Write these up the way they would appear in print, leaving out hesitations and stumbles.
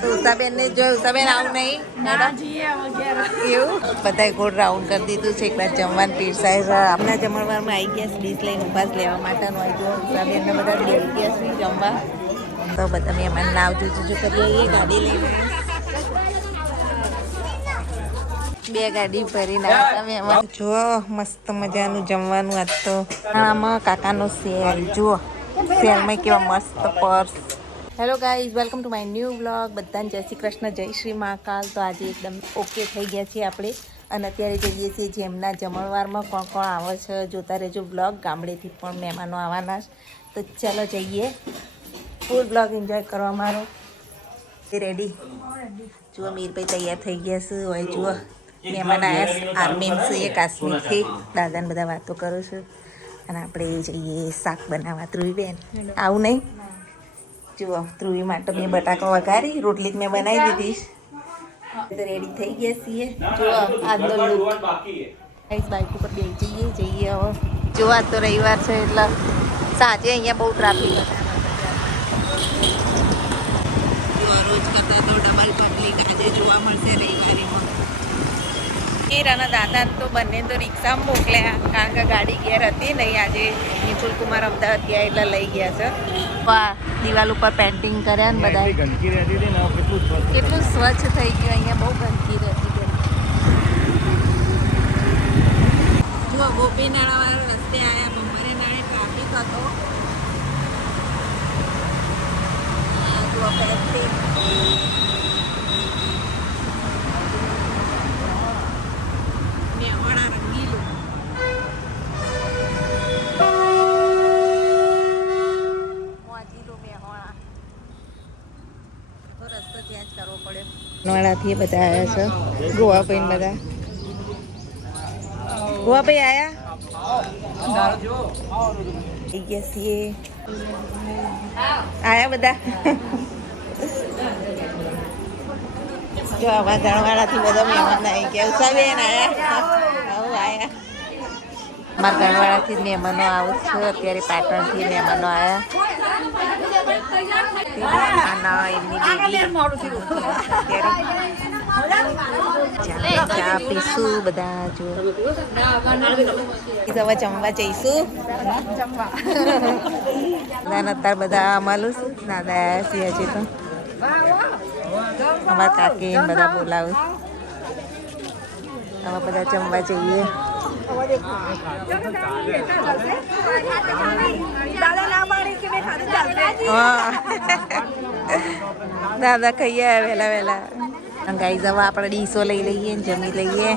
તો ઉષાબેન ને જો ઉષાબેન આવું નહીં એવું બધા ગોળ રાઉન્ડ કરી દીધું છે. એક વાર જમવાનું પીરસાય આપણા જમણવારમાં આવી ગયા ડીશ લઈને ઉપાસ લેવા માટેનો આવી ગયો. ઉષાબેન ને બધા બેસી ગયા છે જમવા. તો બધા મહેમાન નાવ જો કરીએ ગાડી લઈને બે ગાડી ભરીને આવતા મહેમાન. જુઓ મસ્ત મજાનું જમવાનું. આજ તો આમાં કાકાનો સેલ જુઓ. સેલમાં કેવા મસ્ત purse. Hello guys, welcome to my new vlog. બધાને જય શ્રી કૃષ્ણ, જય શ્રી મહાકાલ. તો આજે એકદમ ઓકે થઈ ગયા છીએ આપણે અને અત્યારે જઈએ છીએ જેમના જમણવારમાં કોણ કોણ આવે છે જોતા રહેજો વ્લોગ. ગામડેથી પણ મહેમાનો આવવાના તો ચાલો જઈએ, ફૂલ વ્લોગ એન્જોય કરવા મારો. રેડી જુઓ મીરભાઈ તૈયાર થઈ ગયા છે. હોય જુઓ મહેમાન આવ્યા આર્મીન છે એ કાશ્મીરથી. દાદાને બધા વાતો કરું છું અને આપણે જઈએ શાક બનાવવા. ધ્રુવી બેન આવું નહીં. જુઓ ધ્રુવી માટે મેં બટાકા વઘારી, રોટલી મેં બનાવી દીધી. રેડી થઈ ગયા છીએ. જુઓ આજનો લુક. બાઇક ઉપર બેસી જઈએ હવે. જુઓ આજ તો રવિવાર છે એટલે સાંજે અહીંયા બહુ ટ્રાફિક હતા. રોજ કરતા તો ડબલ પબ્લિક આજે જોવા મળશે રવિવારીમાં. અને દાદા તો બંને તો રિક્ષામાં મોકલ્યા કારણ કે ગાડી ઘેર હતી નહીં. આજે નિપુલ કુમાર અમદાવાદ ગયા એટલે લઈ ગયા છે. વાહ, દિવાલ ઉપર પેન્ટિંગ કર્યા ને બધા. કેટલું સ્વચ્છ થઈ ગયું. અહીંયા બહુ ગંદકી રહેતી હતી. જો ગોપીનાળા વાળા રસ્તે આવ્યા. બમ્બરે નાળે ટ્રાફિક હતો. જો પેન્ટિંગ નવાડાથી બધા આવ્યા છે. ગોવાભાઈ ને બધા. ગોવાભાઈ આવ્યા ગયા છીએ. આવ્યા બધા. જો આવા ગણવાડાથી બધા મહેમાન આવી ગયા. ઉષાબેન આવ્યા. આવ્યા અમારા ગણવાડાથી મહેમાનો આવું છે. અત્યારે પાટણથી મહેમાનો આવ્યા. ચા પીશું બધા. જો હવે જમવા જઈશું. અત્યારે બધા અમાલું દાદા આવ્યા છીએ હજી તો. અમારા કાકી બધા બોલાવું. હવે બધા જમવા જઈએ. દાદા ખાઈ આવ્યા વહેલા વહેલા. ગાઈઝ હવે આપણે ડીશો લઈ લઈએ ને જમી લઈએ.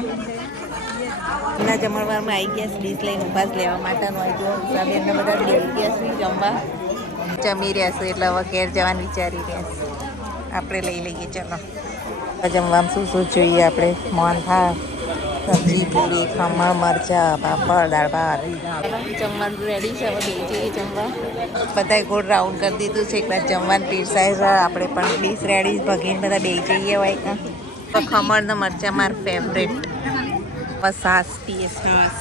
એમના જમણવારમાં આવી ગયા ડીશ લઈને ઉપાસ લેવા માટેનો આવી ગયો. ઉષાબેનને બધા બેસી ગયા છે જમવા. જમી રહ્યા છે એટલે હવે ઘેર જવાનું વિચારી રહ્યા છે. આપણે લઈ લઈએ. ચલો જમવામાં શું શું જોઈએ આપણે? મોહનથાળ, સબ્જી, પૂરી, ખમણ, મરચાં, પાપડ, દાળ ભાત. જમવાનું રેડી છે. હવે બે જઈએ જમવા. બધાએ ગોળ રાઉન્ડ કરી દીધું છે. એક વાર જમવાનું પીરસાય છે. આપણે પણ ડીશ રેડી ભગીને બધા બે જઈએ. હોય ખમણ ને મરચાં મારા ફેવરેટ. બસ સાસ પીએ. સાસ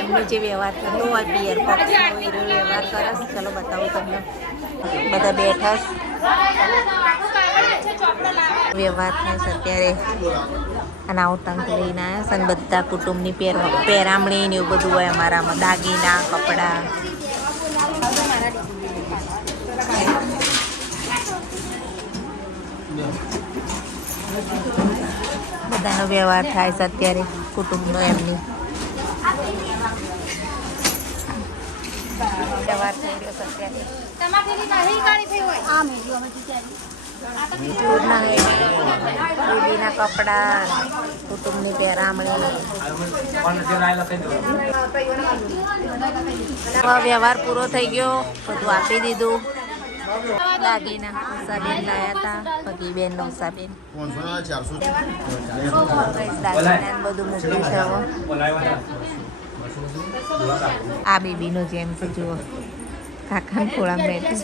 એમનો જે વ્યવહાર થતો હોય બિયર બોક્સનો એનો વ્યવહાર કરે. ચલો બતાવું તમને. બધા બેઠા વ્યવહાર થાય છે અત્યારે. અને આવું ટંક લઈને આવ્યા છે. અને બધા કુટુંબની પહેરામણી ને એવું બધું હોય અમારામાં. દાગીના, કપડાં. બધાનો વ્યવહાર થાય છે અત્યારે કુટુંબનો. એમની વ્યવહાર થઈ રહ્યો છે અત્યારે. દીદીના કપડા, કુટુંબની પહેરામણી. વ્યવહાર પૂરો થઈ ગયો. બધું આપી દીધું. દાગીના ઉષાબેન લાયા હતા. ભગીબેન નો ઉષાબેન દાગીના બધું મૂક્યું છે. આ બેબીનો જેમ છે. જુઓ કાકા ખોળા બેઠી.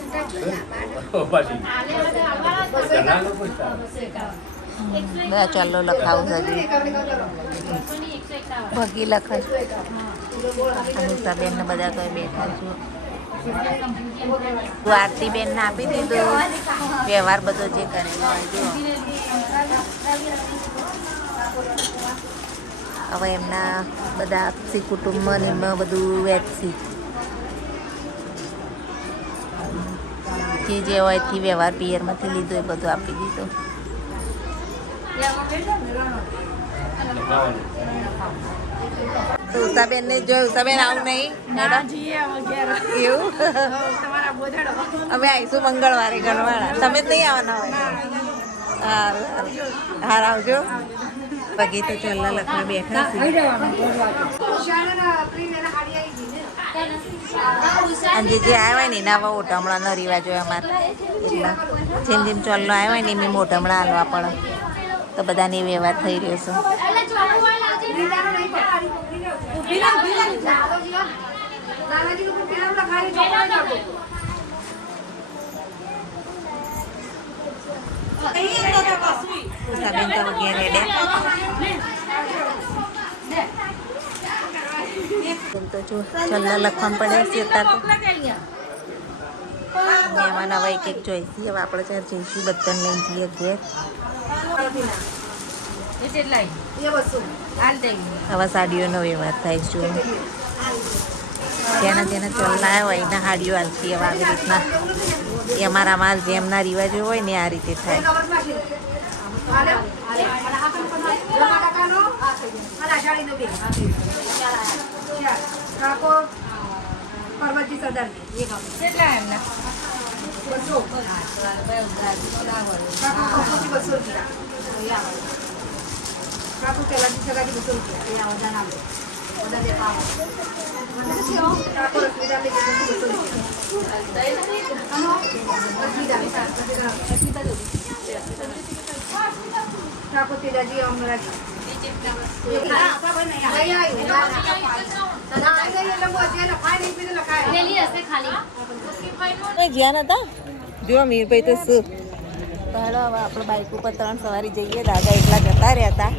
બધા ચાલો લખાવું છે. ભગી લખાય. ઉષાબેન ને બધા તો બેઠા છું. આરતી બેન ને આપી દીધું વ્યવહાર બધો જે કરેલો હોય જો હવે એમના બધા આપસી કુટુંબ ને એમાં બધું વેચસી જે હોય તે વ્યવહાર પિયરમાંથી લીધો એ બધું આપી દીધું. ઉષાબેન ને જોયું ઉષાબેન આવું નહીં એવું અમે આવીશું મંગળવારે ગણવાળા તમે જ નહીં આવવાના હોય સારું હાર આવજો પગે તો ચલ્લા લખવા બેઠા અને જે આવ્યા હોય ને એના મોટમણાનો રિવાજ હોય અમારે એટલા જેમ જેમ ચોલ્લો આવ્યો હોય ને એમ મોટમણા હાલવા પડે તો બધાને વ્યવહાર થઈ રહ્યો છે. ઉષાબેન તો વગેરે તો જો ચલ્લા લખવાનું પડે છે અત્યારે તો મહેમાન હવે એક એક જોઈશી હવે આપણે ચાર જઈશું બધાને લઈને જઈએ ઘેર હવે સાડીઓનો વ્યવહાર થાય છે જેના જેના ચલ્લા હોય એના સાડીઓ હાલતી હવે આવી રીતના એ અમારામાં જેમના રિવાજો હોય ને આ રીતે થાય. પરમજી સરદાર કેટલા એમના 200 જ્યાં હતા જો મીરભાઈ તો શું પહેલો હવે આપણે બાઇક ઉપર 3 સવારી જઈએ દાદા એકલા જતા રહ્યા હતા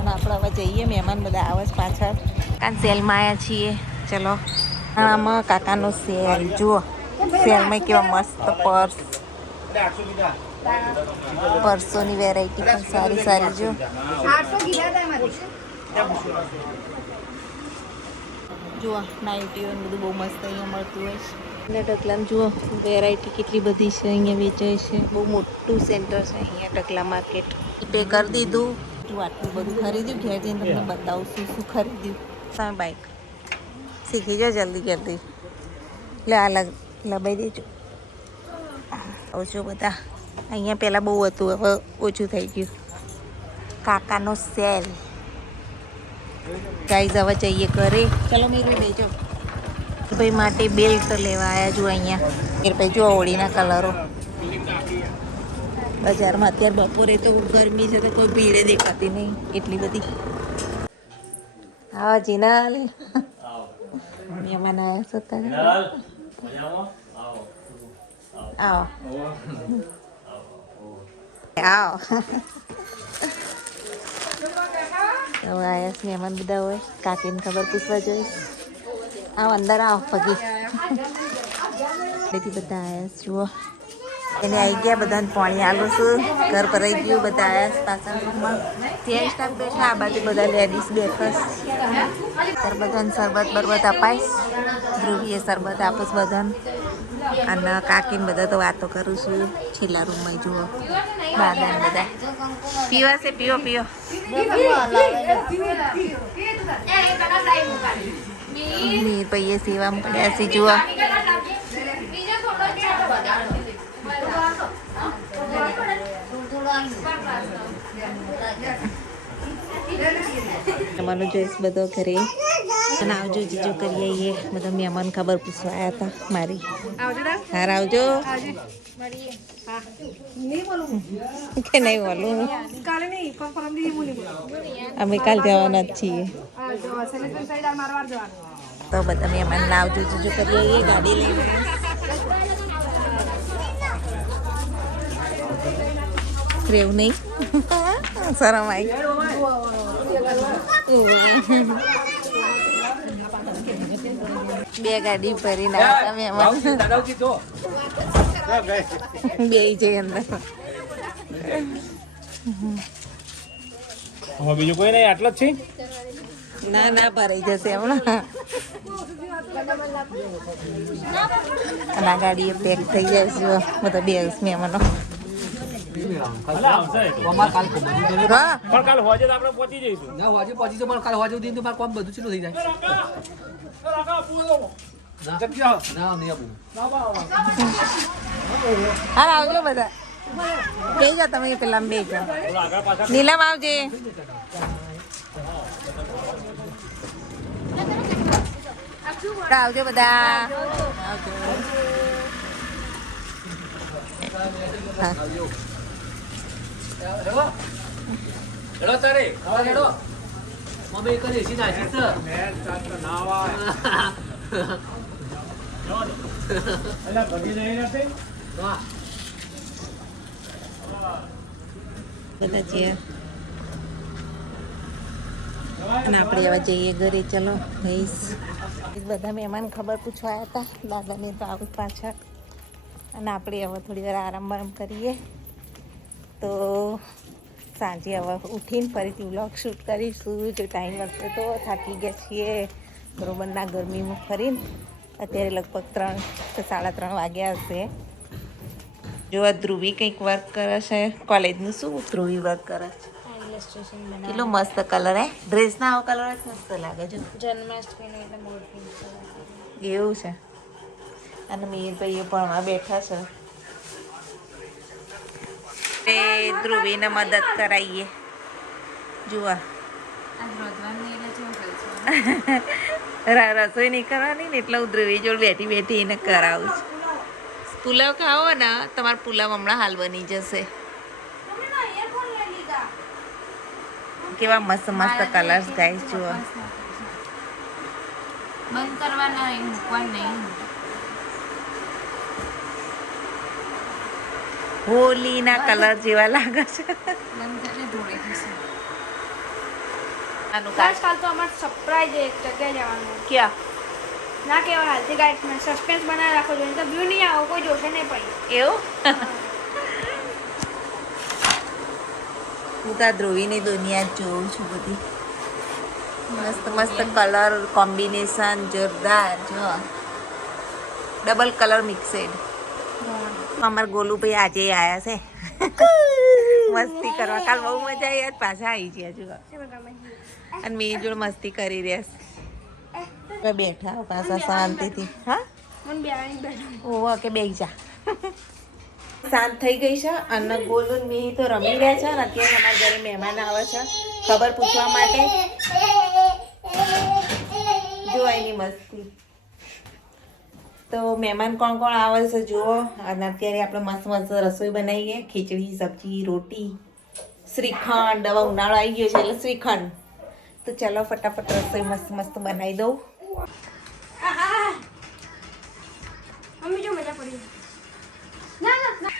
અને આપણે હવે જઈએ મહેમાન બધા આવે પાછળ કાન સેલમાં આવ્યા છીએ. ચલો આમાં કાકાનો સેલ જુઓ સેલમાં કેવા મસ્ત પર્સોની વેરાયટી પણ સારી સારી જો જુઓ નાઇટીઓ બધું બહુ મસ્ત અહીંયા મળતું હોય છે. અને ઢગલામાં જુઓ વેરાયટી કેટલી બધી છે અહીંયા વેચાય છે. બહુ મોટું સેન્ટર છે અહીંયા ઢગલા માર્કેટ. પે કરી દીધું જો આટલું બધું ખરીદ્યું ઘેર જઈને તમને બતાવું શું શું ખરીદ્યું. તમે બાઈક શીખી જાઓ જલ્દી જલ્દી લે આ લબાઈ દેજો. ઓછું બધા અહીંયા પહેલાં બહુ હતું હવે ઓછું થઈ ગયું. કાકાનો સેલ ગાઈઝ હવે જઈએ ઘરે. ચલો મેરે લઈ જાઓ ભાઈ માટે બેલ્ટ લેવા આવ્યા જો અહીંયા ભાઈ જો હોળીના કલરો બજારમાં અત્યારે બપોરે તો ગરમી છે તો કોઈ ભીડે દેખાતી નહીં એટલી બધી. હા જીના મહેમાન આવ્યા છો તારે આવો આવો હવે આયા મહેમાન બધા હોય કાકીને ખબર પૂછવા જોઈશ. આવો અંદર આવો પગી તેથી બધા આવ્યા જુઓ એને આવી ગયા બધાને પાણી આલું છું. ઘર ભરાઈ ગયું બધા આવ્યા પાછળ રૂમમાં ત્યાં સ્ટાફ બેઠા આ બાજુ બધા લેડીઝ બેઠા ત્યારે બધાને શરબત બરબત અપાઈશ. ધ્રુવીએ શરબત આપીશ બધાને અને કાકીને બધા તો વાતો કરું છું છેલ્લા રૂમમાં જુઓ દાદાને બધા પીવા છે પીવો પીવો મીર પૈયે સેવામાં પડ્યા છે જુઓ. મહેમાનો જોઈશ બધો ઘરે અને આવજો જીજો કરી આવીએ બધા મહેમાન ખબર પૂછવા આવ્યા હતા મારી. હાર આવજો કે નહીં બોલું અમે કાલ જવાના જ છીએ તો બધા મહેમાન આવજો જીજો કરી આવીએ ગાડી લઈને. રેવું નહીં શરમ આવી બે ગાડી ભરીને આવતા મહેમાન બે જઈ અંદર. બીજું કોઈ નહીં, આટલો જ છે. ના ના ભરાઈ જશે હમણાં. અને આ ગાડી પેક થઈ જાય છે બધા બે મહેમાનો. હા પણ કાલ હોજે તો આપણે પહોંચી જઈશું. ના હોજે પહોંચી જાવ, પણ કાલ હોજે સુધી તો મારું કામ બધું ચેલું થઈ જાય. ના નહીં આપું. હા આવજો બધા. બે જાઓ તમે પેલા બે જાઓ. નીલમ આવજે. આવજો બધા. હેડો તારે ખાવા હેડો. મમ્મી કરી એસી નાખી છે. હા. બધા છે અને આપણે હવે જઈએ ઘરે. ચલો ગઈશ. બધા મહેમાન ખબર પૂછવા આવ્યા હતા. દાદાને તો આવું પાછળ. અને આપણે હવે થોડી વાર આરામ બારામ કરીએ. તો સાંજે હવે ઉઠીને ફરીથી વ્લોગ શૂટ કરીશું. જો ટાઈમ મળશે તો. થાકી ગયા છીએ બરોબરના ગરમીમાં ફરીને. અત્યારે લગભગ 3 કે 3:30 વાગ્યા હશે. જો આ ધ્રુવી કંઈક વર્ક કરે છે કોલેજનું. શું ધ્રુવી વર્ક કરે છે? કેટલો મસ્ત કલર હે. ડ્રેસના આવો કલર જ મસ્ત લાગે છે. જન્માષ્ટમી એટલે મોટી એવું છે. અને મીરભાઈ ભણવા બેઠા છે. તે ધ્રુવીને મદદ કરાવીએ. જુઓ રસોઈ નહીં કરવાની ને એટલે હું ધ્રુવી જોડે બેઠી બેઠી એને કરાવું છું. પુલાવ ખાવો ને તમારો પુલાવ હમણાં હાલ બની જશે. કેવા મસ્ત મસ્ત કલર્સ ગાઈસ જુઓ. બંધ કરવાના મૂકવાનું નહીં. હોલીના કલર જેવા લાગે છે. બંધ કરીને ધોળી થશે. આનું બસ કાલ તો અમારે સરપ્રાઈઝ એક જગ્યાએ જવાનું. ક્યાં? ના કહેવાય હાલથી ગાઈડમાં સસ્પેન્સ બનાવી રાખો જોઈએ તો વ્યૂ નહીં આવો કોઈ જોશે નહીં પછી. એવું હું તો આ ધ્રુવીની દુનિયા જ જોઉં છું બધી. મસ્ત મસ્ત કલર કોમ્બિનેશન જોરદાર. જો ડબલ કલર મિક્સેડ. અમારા ગોલુભાઈ આજે આવ્યા છે મસ્તી કરવા. કાલ બહુ મજા આવી. આજ પાછા આવી ગયા જુઓ. અને મેં જોડે મસ્તી કરી રહ્યા છે. બેઠા પાછા શાંતિથી. હા મને બેવાની બેઠા. ઓવા કે બેસી જા. શાંત થઈ ગઈ છે અને ગોલુ મેં તો રમી રહ્યા છે. અને અત્યારે અમારા ઘરે મહેમાન આવે છે ખબર પૂછવા માટે. જો એની મસ્તી. તો મહેમાન કોણ કોણ આવે છે જુઓ. અને અત્યારે આપણે મસ્ત મસ્ત રસોઈ બનાવીએ. ખીચડી, સબ્જી, રોટી, શ્રીખંડ. હવે ઉનાળો આવી ગયો છે એટલે શ્રીખંડ. તો ચલો ફટાફટ રસોઈ મસ્ત મસ્ત બનાવી દઉં. મમ્મી જો મજા પડી. ના ના ના.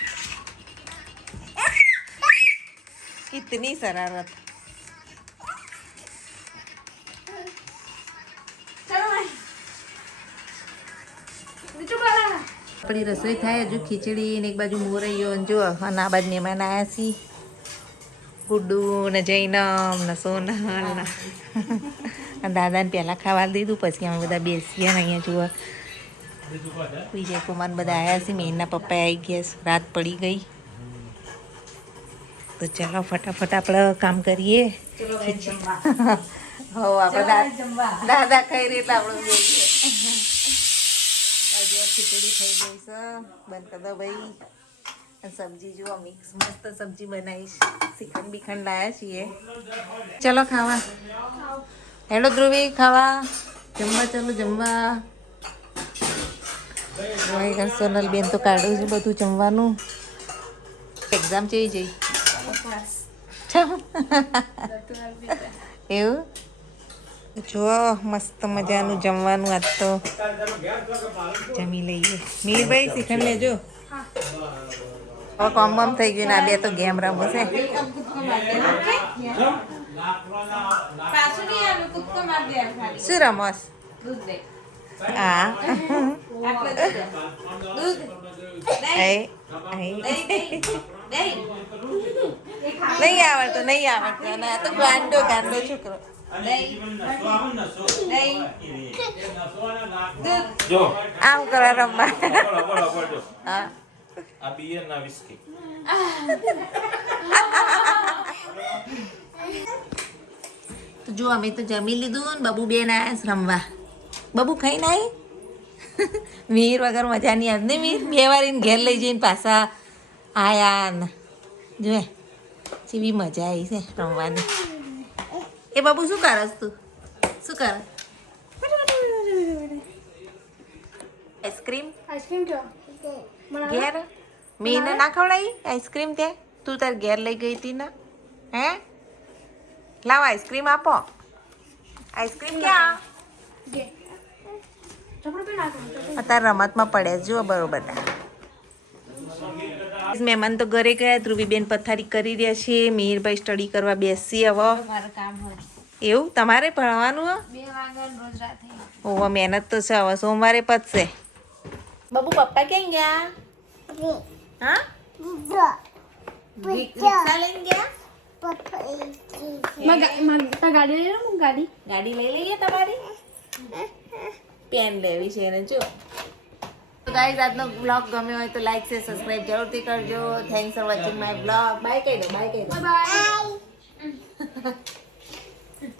કિતની શરારત. ચાલો ભાઈ. બીજું બોલા. આપણી રસોઈ થાય. હજુ ખીચડી ને એક બાજુ મોરૈયો ને જો. અને આ બાજુ મહેમાન આવ્યા છીએ. ગુડ્ડુ ને જૈનમ ને સોનલ ને દાદાને પહેલાં ખાવા દીધું. પછી અમે બધા બેસીએ ને અહીંયા જુઓ વિજય કુમાર બધા આવ્યા છે. મેનના પપ્પા આવી ગયા. રાત પડી ગઈ. તો ચાલો ફટાફટ આપણે કામ કરીએ. હો આપણે દાદા ખાઈ રહી એટલે આપણે જોઈએ. ખીચડી થઈ ગઈ છે. બંધ કરી દો ભાઈ. સબ્જી જુઓ મિક્સ મસ્ત સબ્જી બનાવીશ. શ્રીખંડ બીખંડ લાયા છીએ. ચલો ખાવા. હેડો ધ્રુવી ખાવા. જમવા ચલો જમવા. સોનલ બેન તો કાઢું છું બધું જમવાનું. એક્ઝામ કેવી જઈ? એવું જો મસ્ત મજાનું જમવાનું. આજ તો જમી લઈએ. મીરભાઈ શ્રીખંડ લેજો. હવે કોમ બમ થઈ ગયું ને આ બે તો ગેમ રમો છે. શું રમોસ? હા નહીં આવડતો નહીં આવડતો અને આ તો ગાંડો ગાંડો છોકરો જો આમ કરવા રમવા જો હા આ બિયર ના વિસ્કી તો જો અમે તો જમી લીધું ને બબુ બેન આયા છે રમવા બબુ ખાઈ ના મીર વગર મજા નહીં આવે ને મીર બે વાર એને ઘેર લઈ જઈને પાછા આયા ને જોએ જેવી મજા આવી છે રમવાની એ બાબુ શું કરસ તું શું કર આઈસ્ક્રીમ આઈસ્ક્રીમ જો ઘેર મીને ના ખવડાવી આઈસ્ક્રીમ તે તું તાર ઘેર લઈ ગઈ હતી ને હે લાવ આઈસ્ક્રીમ આપો આઈસ્ક્રીમ ક્યાં અત્યારે રમતમાં પડ્યા જુઓ બરોબર મહેમાન તો ઘરે ગયા ધ્રુવીબેન પથારી કરી રહ્યા છે મિહિરભાઈ સ્ટડી કરવા બેસી હવે મારું કામ હોય એવું તમારે ભણવાનું 2 વાગ્યા રોજ રાતે હોવા મહેનત તો છે હવે સોમવારે પતશે બાબુ પપ્પા ક્યાં ગયા હા રિક્ષા લઈને ગયા ગાડી લઈ લો ગાડી ગાડી લઈ લઈએ તમારી પેન લેવી છે એને જો તો ગાઈઝ આજનો બ્લોગ ગમ્યો હોય તો લાઈક છે સબસ્ક્રાઇબ જરૂરથી કરજો thanks for watching my blog bye કહી દો બાય કહી દો બાય